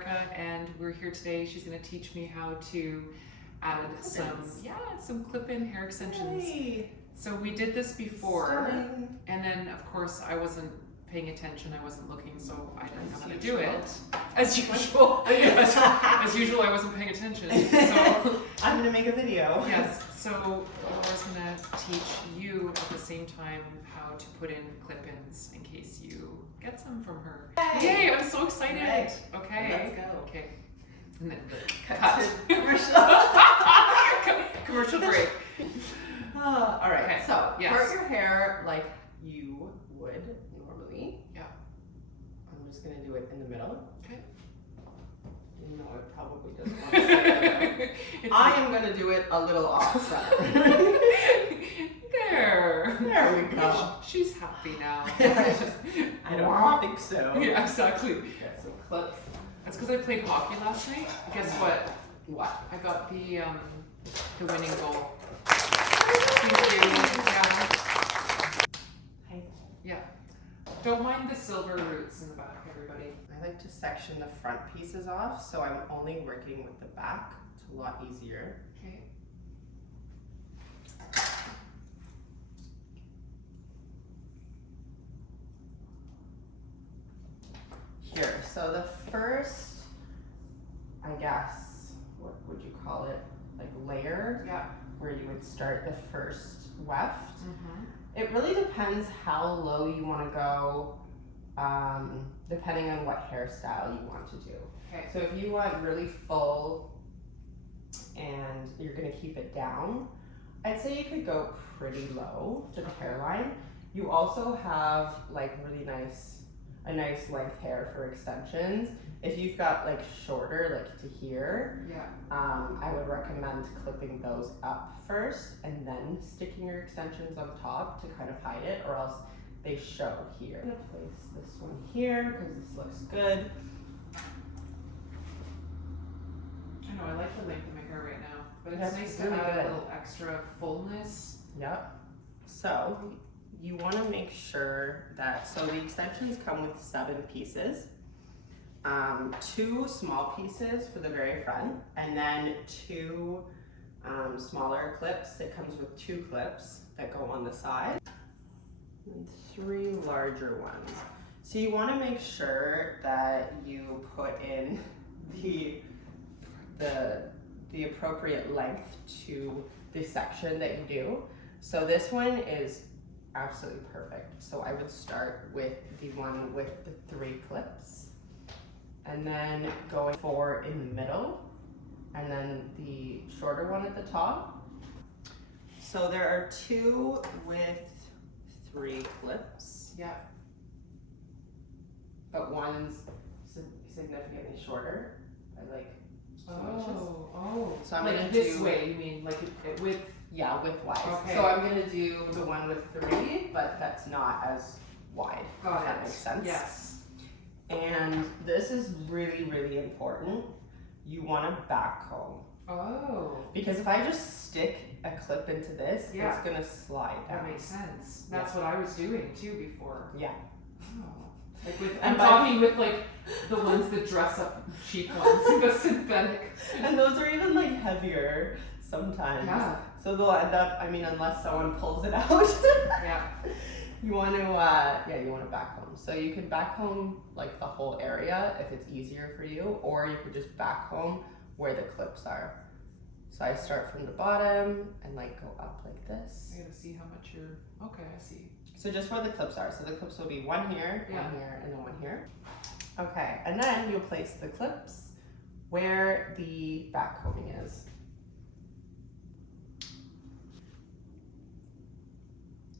Erica, and we're here today. She's going to teach me how to add some clip-in hair extensions. Yay. So we did this before, Stunning. and then of course I wasn't paying attention, I wasn't looking, so I didn't know how to do it. As usual. As usual, I wasn't paying attention. So I'm going to make a video. yes, so Laura's going to teach you at the same time how to put in clip-ins in case you get some from her. Yay, I'm so excited. Right. Okay. Let's go. Okay. And then Cut to commercial. Commercial break. All right, Okay, so yes. part your hair like you would normally. Yeah. I'm just going to do it in the middle. Okay. You know, it probably doesn't want to sit there. I am going to do it a little off center. There. There we go. She's happy now. I don't think so. Yeah, exactly. Get some clips. That's because I played hockey last night. Guess what? What? I got the winning goal. Thank you. Yeah. Hey. Yeah. Don't mind the silver roots in the back, everybody. I like to section the front pieces off, so I'm only working with the back. It's a lot easier. Okay. Here, so the first, I guess, what would you call it? Like layer, Yeah. where you would start the first weft. Mm-hmm. It really depends how low you want to go, depending on what hairstyle you want to do. Okay. So if you want really full and you're going to keep it down, I'd say you could go pretty low to the hairline. You also have like a nice length hair for extensions. If you've got like shorter, like to here, Yeah. I would recommend clipping those up first and then sticking your extensions on top to kind of hide it, or else they show here. I'm gonna place this one here because this looks good. I know, I like the length of my hair right now, but it's That's nice really to add good. a little extra fullness. Yep. So you want to make sure that, so the extensions come with 7 pieces. 2 small pieces for the very front, and then 2 smaller clips. It comes with 2 clips that go on the side, and 3 larger ones. So you want to make sure that you put in the appropriate length to the section that you do. So this one is absolutely perfect. So I would start with the one with the 3 clips, and then going 4 in the middle, and then the shorter one at the top. So there are 2 with 3 clips. Yeah. But one's significantly shorter by like 2 inches. Oh. So I'm like gonna this do, way, you mean, like it with. yeah, width-wise. Okay. So I'm gonna do the one with 3, but that's not as wide. Got if that it. makes sense. Yes. And this is really, really important. You want to back comb. Oh. Because if I just stick a clip into this, Yeah. it's gonna slide down. That makes sense. That's what I was doing too before. Yeah. Oh. Like with, And I'm by- talking with like the ones that dress up cheap ones, the synthetic. And those are even like heavier sometimes. Yeah. So they'll end up, I mean, unless someone pulls it out. Yeah. You want to, you want to back comb. So you can back comb like the whole area if it's easier for you, or you could just back comb where the clips are. So I start from the bottom and like go up like this. I gotta see how much you're. Okay, I see. So just where the clips are. So the clips will be one here, Yeah. one here, and then one here. Okay, and then you'll place the clips where the back combing is.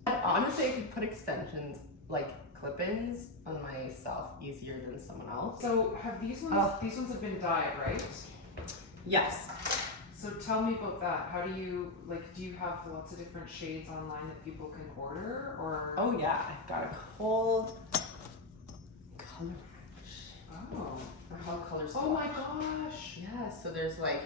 Honestly, I could put extensions like clip-ins on myself easier than someone else. So have these ones? These ones have been dyed, right? Yes. So tell me about that. How do you like? Do you have lots of different shades online that people can order, or? Oh yeah, I've got a whole color. Oh. A whole color Oh my swatch. gosh. Yeah, so there's like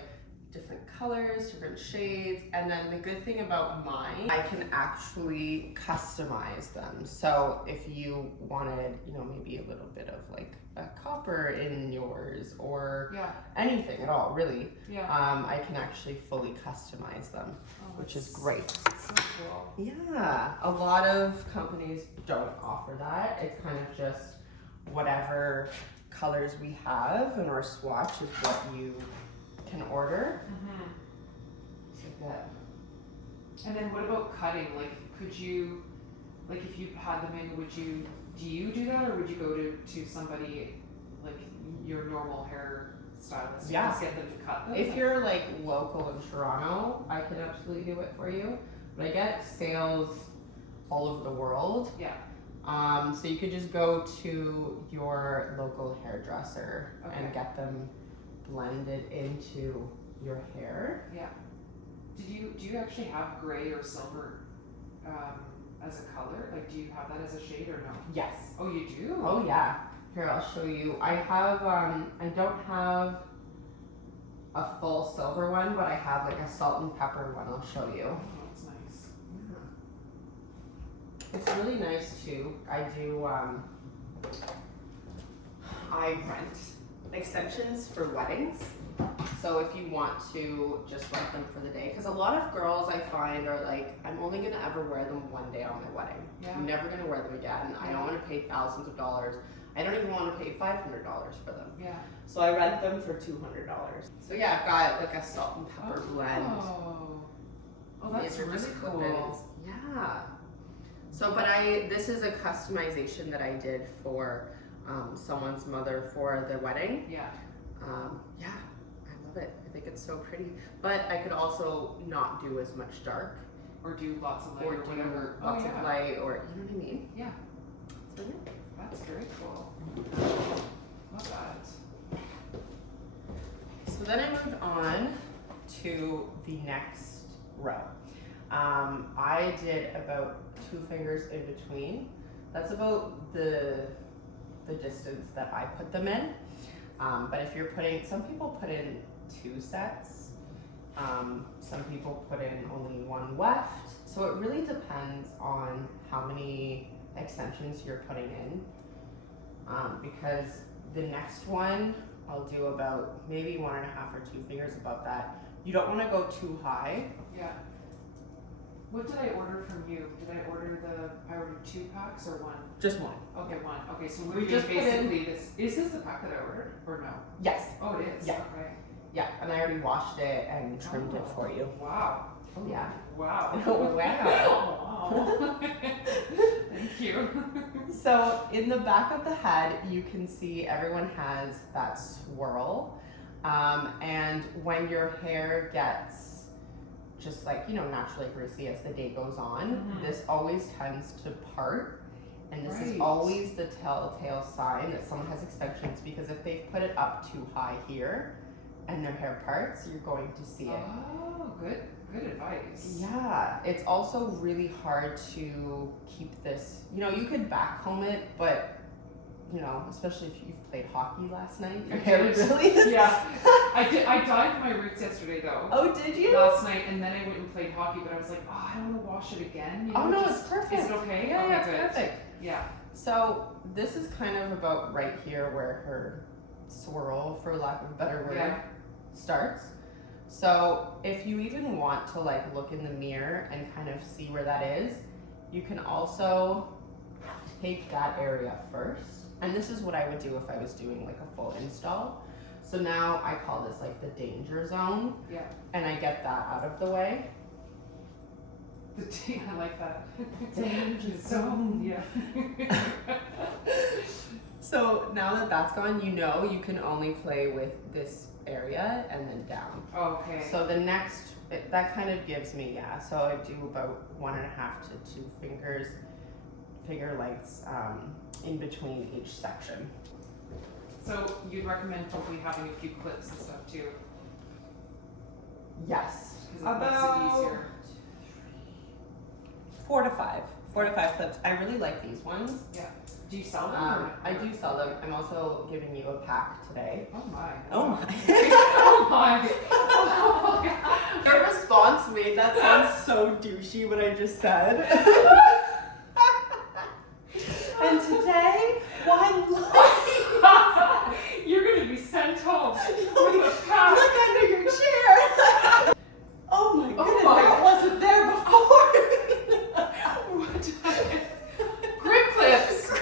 different colors, different shades, and then the good thing about mine, I can actually customize them. So if you wanted, you know, maybe a little bit of like a copper in yours or Yeah. anything at all, really, Yeah. I can actually fully customize them, which is great. So cool. Yeah, a lot of companies don't offer that. It's kind of just whatever colors we have in our swatch is what you can order. So that. And then what about cutting? Like, could you, like, if you had them in, do you do that, or would you go to somebody like your normal hair stylist? Yeah. Just get them to cut them. If you're like local in Toronto, I can absolutely do it for you. But I get sales all over the world. Yeah. So you could just go to your local hairdresser and Okay. get them blended into your hair. Yeah. Do you actually have gray or silver as a color? Like, do you have that as a shade or no? Yes. Oh, you do? Oh yeah. Here, I'll show you. I have, I don't have a full silver one, but I have like a salt and pepper one. I'll show you. Oh, that's nice. It's really nice too. I do, I rent extensions for weddings. So if you want to just rent them for the day, because a lot of girls I find are like, I'm only gonna ever wear them one day on my wedding. Yeah. I'm never gonna wear them again. I don't want to pay thousands of dollars. I don't even want to pay $500 for them. Yeah. So I rent them for $200. So yeah, I've got like a salt and pepper blend. Oh, that's These are really just cool. clip-ins. Yeah. So, but this is a customization that I did for someone's mother for the wedding. Yeah. Yeah, I love it. I think it's so pretty. But I could also not do as much dark. Or do lots of light Or or do whatever. lots Oh, yeah. of light, or you know what I mean? Yeah. So, yeah. That's very cool. Love that. So then I moved on to the next row. I did about 2 fingers in between. That's about the distance that I put them in. But if you're some people put in 2 sets. Some people put in only 1 weft. So it really depends on how many extensions you're putting in. Because the next one, I'll do about maybe 1.5 or 2 fingers above that. You don't want to go too high. Yeah. What did I order from you? I ordered 2 packs or 1? Just 1. Okay, 1. Okay, so We we just just put in- basically this. Is this the pack that I ordered or no? Yes. Oh, it is. Yeah. Okay. Yeah, and I already washed it and trimmed it for you. Wow. Oh yeah. Wow. Oh, wow. Wow. Thank you. So in the back of the head, you can see everyone has that swirl. And when your hair gets just like, you know, naturally greasy as the day goes on, this always tends to part. And this is Right. always the telltale sign that someone has extensions, because if they put it up too high here and their hair parts, you're going to see it. Oh, good advice. Yeah, it's also really hard to keep this, you know, you could back comb it, but, you know, especially if you've played hockey last night, your hair really is. Yeah. I dyed my roots yesterday though. Oh, did you? Last night, and then I went and played hockey, but I was like, oh, I don't want to wash it again. You Oh, know, no, just- it's perfect. Is it okay? Yeah, Okay, yeah, it's good. perfect. Yeah. So this is kind of about right here where her swirl, for lack of a better word, Yeah. starts. So if you even want to like look in the mirror and kind of see where that is, you can also take that area first. And this is what I would do if I was doing like a full install. So now I call this like the danger zone. Yeah. And I get that out of the way. I like that. Danger zone. Yeah. So now that that's gone, you know you can only play with this area and then down. Okay. So the next, that kind of gives me, yeah, so I do about 1.5 to 2 finger lengths in between each section. So you'd recommend probably having a few clips and stuff too, Yes. because it makes it easier. 4 to 5. 4 to 5 clips. I really like these ones. Yeah. Do you sell them? Or I do sell them. I'm also giving you a pack today. Oh my. Oh my. Oh my. Your response made that sound so douchey what I just said. And today, why You're gonna be sent home with a look pack. under your chair? Oh my goodness, my. that wasn't there before. Grip clips.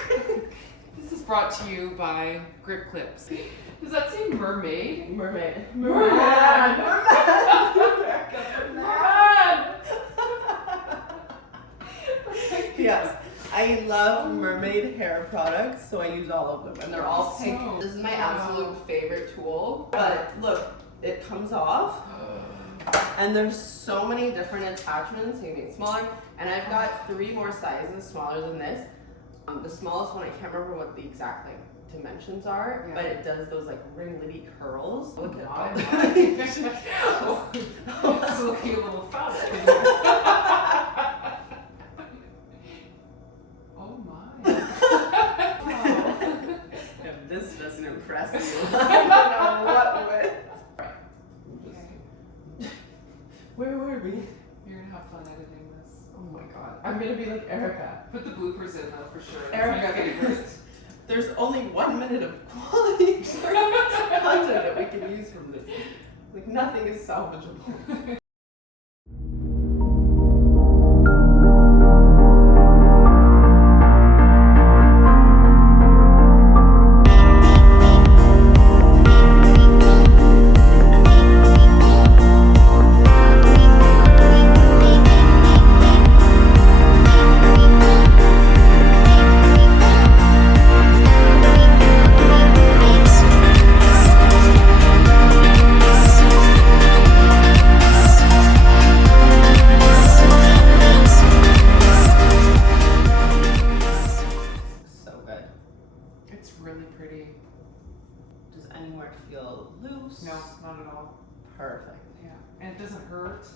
This is brought to you by Grip Clips. Does that say mermaid? Mermaid. Merman. Yes, I love mermaid hair products, so I use all of them, and they're all pink. So- This is my wow. absolute favorite tool. But look, it comes off, and there's so many different attachments. You can make it smaller, and I've got 3 more sizes smaller than this. The smallest one, I can't remember what the exact dimensions are, Yeah. but it does those like ringlety curls. Look at My. that. It's looking a little fat. Oh my. If this doesn't impress you, I don't know what would. Okay. Where were we? You're gonna have fun editing this. Oh my god. I'm gonna be like Erica. Put the bloopers in though for sure. That's Erica, my favorite. there's only 1 minute of quality content that we can use from this. Like nothing is salvageable. So good. It's really pretty. Does anywhere feel loose? No, not at all. Perfect. Yeah. And it doesn't hurt.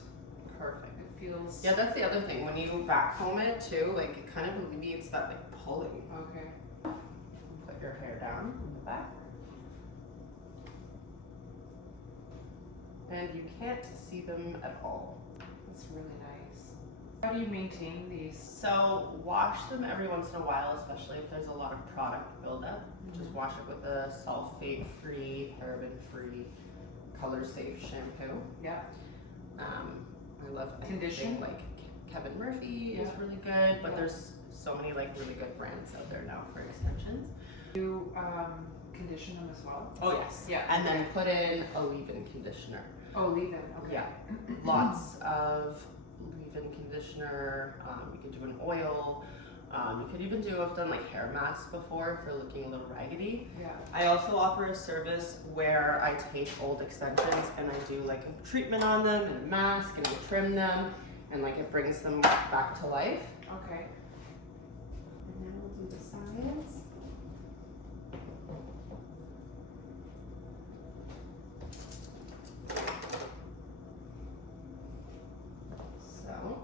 Perfect. It feels Yeah, that's the other thing. When you back comb it too, like it kind of alleviates that like pulling. okay. Put your hair down in the back. And you can't see them at all. That's really nice. How do you maintain these? So wash them every once in a while, especially if there's a lot of product buildup. Just wash it with a sulfate-free, paraben-free, color-safe shampoo. Yeah. I love Condition? anything like Kevin Murphy is Yeah. really good, but Yeah. there's so many like really good brands out there now for extensions. You condition them as well? Oh yes. Yeah. And then put in a leave-in conditioner. Oh, leave-in. Okay. Yeah. Lots of leave-in conditioner. You could do an oil. You could even do, I've done like hair masks before if you're looking a little raggedy. Yeah. I also offer a service where I take old extensions and I do like a treatment on them and a mask and I trim them and like it brings them back to life. Okay. And then we'll do the sides. So.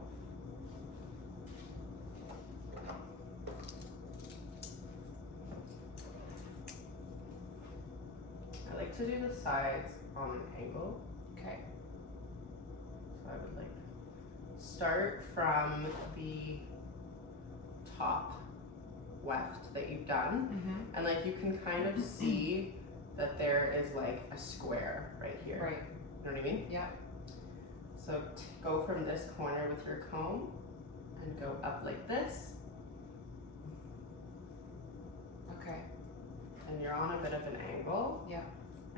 I like to do the sides on an angle. Okay. So I would like start from the top weft that you've done, Mm-hmm. and like you can kind of see that there is like a square right here. Right. You know what I mean? Yeah. So go from this corner with your comb and go up like this, Okay. and you're on a bit of an angle. Yeah.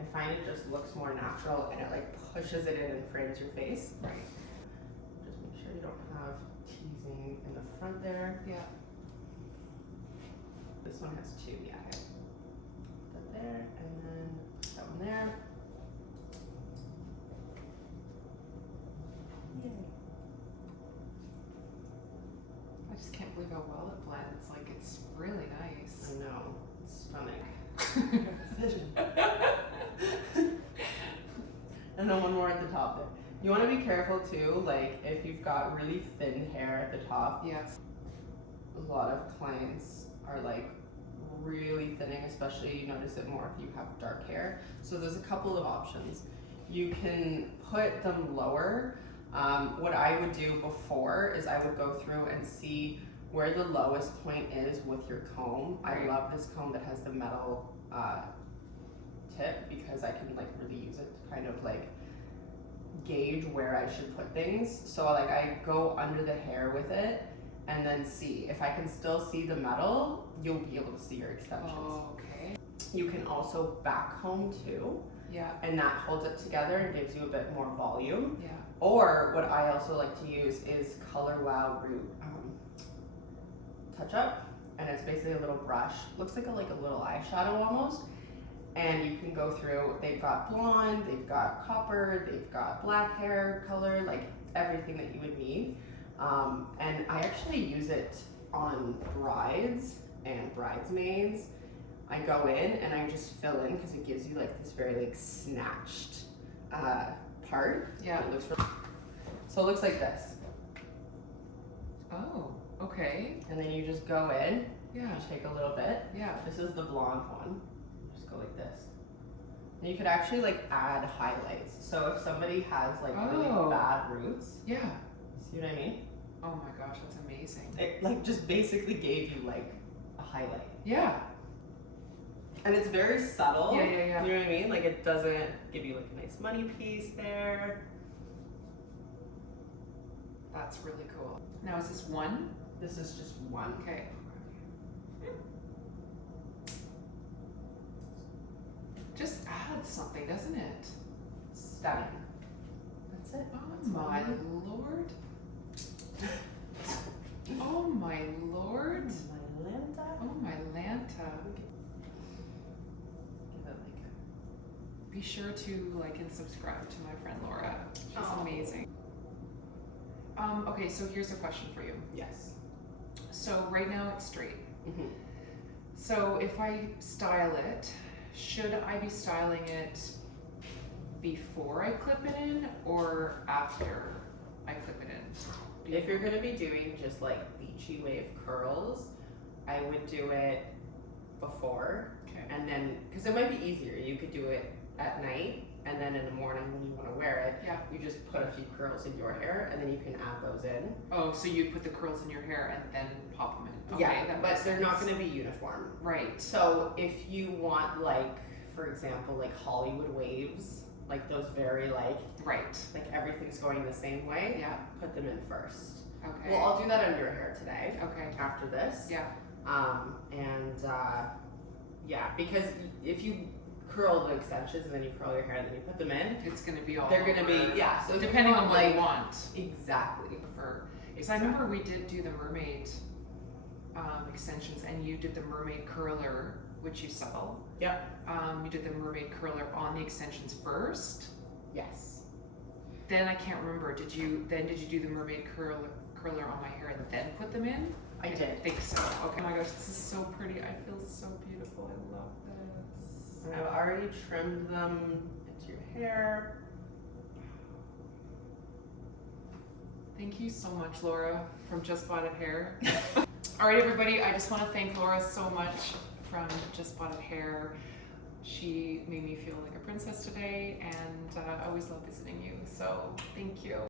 I find it just looks more natural and it like pushes it in and frames your face. Right. Just make sure you don't have teasing in the front there. Yeah. This one has 2, yeah. Put that there, and then that one there. Yay. I just can't believe how well it blends. Like it's really nice. I know, it's stunning. And then one more at the top there. You want to be careful too, like if you've got really thin hair at the top, Yes. a lot of clients are like really thinning, especially you notice it more if you have dark hair. So there's a couple of options. You can put them lower. What I would do before is I would go through and see where the lowest point is with your comb. I Right. love this comb that has the metal tip because I can like really use it to kind of like gauge where I should put things. So like I go under the hair with it and then see. If I can still see the metal, you'll be able to see your extensions. Oh, okay. You can also back comb too, Yeah, and that holds it together and gives you a bit more volume. yeah. Or what I also like to use is Color Wow Root Touch Up, and it's basically a little brush. Looks like a little eyeshadow almost. And you can go through. They've got blonde, they've got copper, they've got black hair color, like everything that you would need. And I actually use it on brides and bridesmaids. I go in and I just fill in because it gives you like this very like snatched part. Yeah. It looks so it looks like this, Oh, okay. and then you just go in. Yeah, You take a little bit. yeah. This is the blonde one. Just go like this. And you could actually like add highlights. So if somebody has like Oh. really bad roots, Yeah. see what I mean? Oh my gosh, that's amazing. It like just basically gave you like a highlight. Yeah. And it's very subtle. Yeah, yeah, yeah. You know what I mean? Like it doesn't give you like a nice money piece there. That's really cool. Now is this one? This is just one. Okay. Just adds something, doesn't it? Stunning. That's it. Oh That's all I my need. lord. Oh my lord. My Linda. Oh my Lanta. Give it like Be sure to like and subscribe to my friend Laura. She's Oh. amazing. Okay, so here's a question for you. yes. So right now it's straight. Mm-hmm. So if I style it, should I be styling it before I clip it in or after I clip it in? If you're gonna be doing just like beachy wave curls, I would do it before, Okay. and then because it might be easier. You could do it at night, and then in the morning when you want to wear it, Yeah. you just put a few curls in your hair, and then you can add those in. Oh, so you put the curls in your hair and then pop them in. Okay, Yeah, that but makes they're not sense. gonna be uniform. Right. So if you want like, for example, like Hollywood waves, like those very like Right. everything's going the same way, Yeah. put them in first. Okay. Well, I'll do that on your hair today Okay. after this. Yeah. Yeah, because if you curl the extensions and then you curl your hair and then you put them in, It's gonna be all. they're gonna over. be, yeah, so if you Depending on want, what like, you want. exactly. Prefer. Because I remember we did do the mermaid extensions, and you did the mermaid curler, which you sell. Yep. You did the mermaid curler on the extensions first. Yes. Then I can't remember. Did you do the mermaid curler on my hair and then put them in? I did. think so. Okay. Oh my gosh, this is so pretty. I feel so beautiful. I love this. And I've already trimmed them into your hair. Thank you so much, Laura, from Just Bought It Hair. All right, everybody, I just want to thank Laura so much from Just Bought It Hair. She made me feel like a princess today, and I always love visiting you, so thank you.